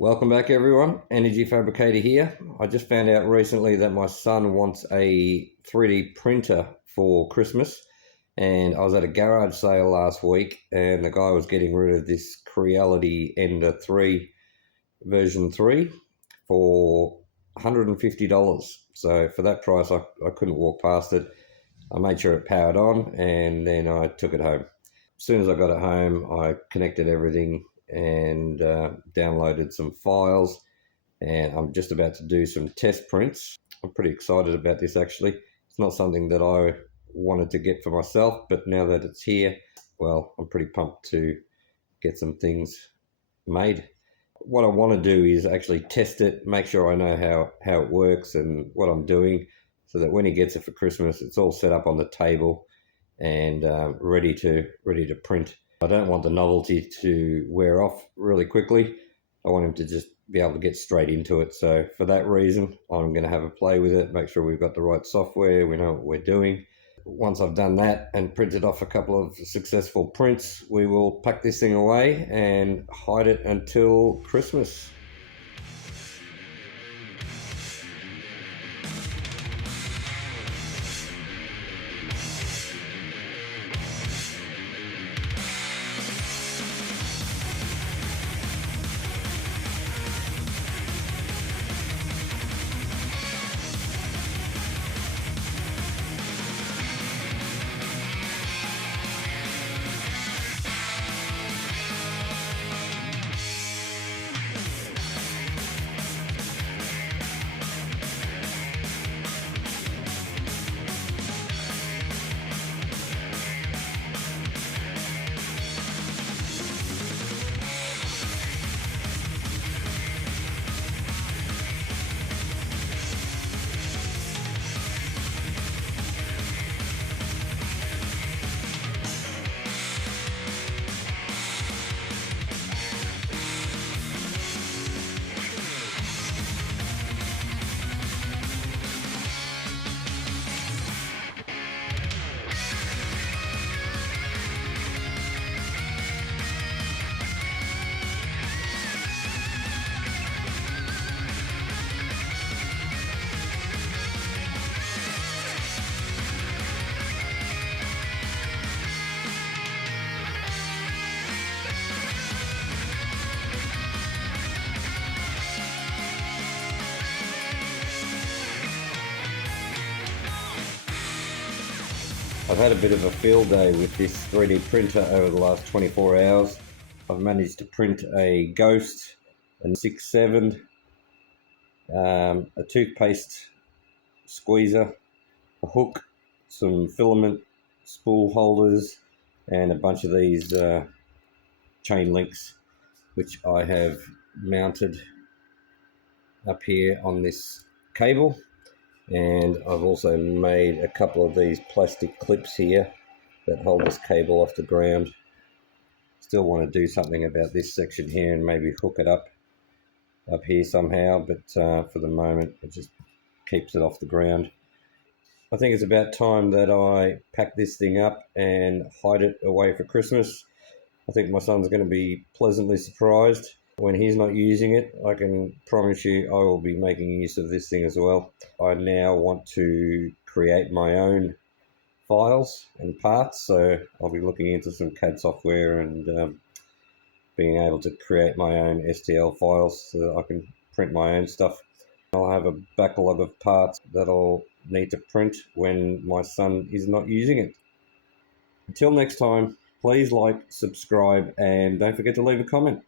Welcome back everyone, Energy Fabricator here. I just found out recently that my son wants a 3D printer for Christmas, and I was at a garage sale last week and the guy was getting rid of this Creality Ender 3 version 3 for $150. So for that price I couldn't walk past it. I made sure it powered on and then I took it home. As soon as I got it home, I connected everything and downloaded some files, and I'm just about to do some test prints. I'm pretty excited about this actually. It's not something that I wanted to get for myself, but now that it's here, well, I'm pretty pumped to get some things made. What I want to do is actually test it, make sure I know how it works and what I'm doing, so that when he gets it for Christmas, it's all set up on the table and ready to print. I don't want the novelty to wear off really quickly. I want him to just be able to get straight into it. So for that reason, I'm going to have a play with it, make sure we've got the right software, we know what we're doing. Once I've done that and printed off a couple of successful prints, we will pack this thing away and hide it until Christmas. I've had a bit of a field day with this 3D printer over the last 24 hours. I've managed to print a ghost, a 6-7, a toothpaste squeezer, a hook, some filament spool holders, and a bunch of these chain links, which I have mounted up here on this cable. And I've also made a couple of these plastic clips here that hold this cable off the ground. Still want to do something about this section here and maybe hook it up here somehow, but for the moment it just keeps it off the ground. I think it's about time that I pack this thing up and hide it away for Christmas. I think my son's going to be pleasantly surprised when he's not using it. I can promise you I will be making use of this thing as well. I now want to create my own files and parts, so I'll be looking into some CAD software and being able to create my own STL files so that I can print my own stuff. I'll have a backlog of parts that I'll need to print when my son is not using it. Until next time, please like, subscribe, and don't forget to leave a comment.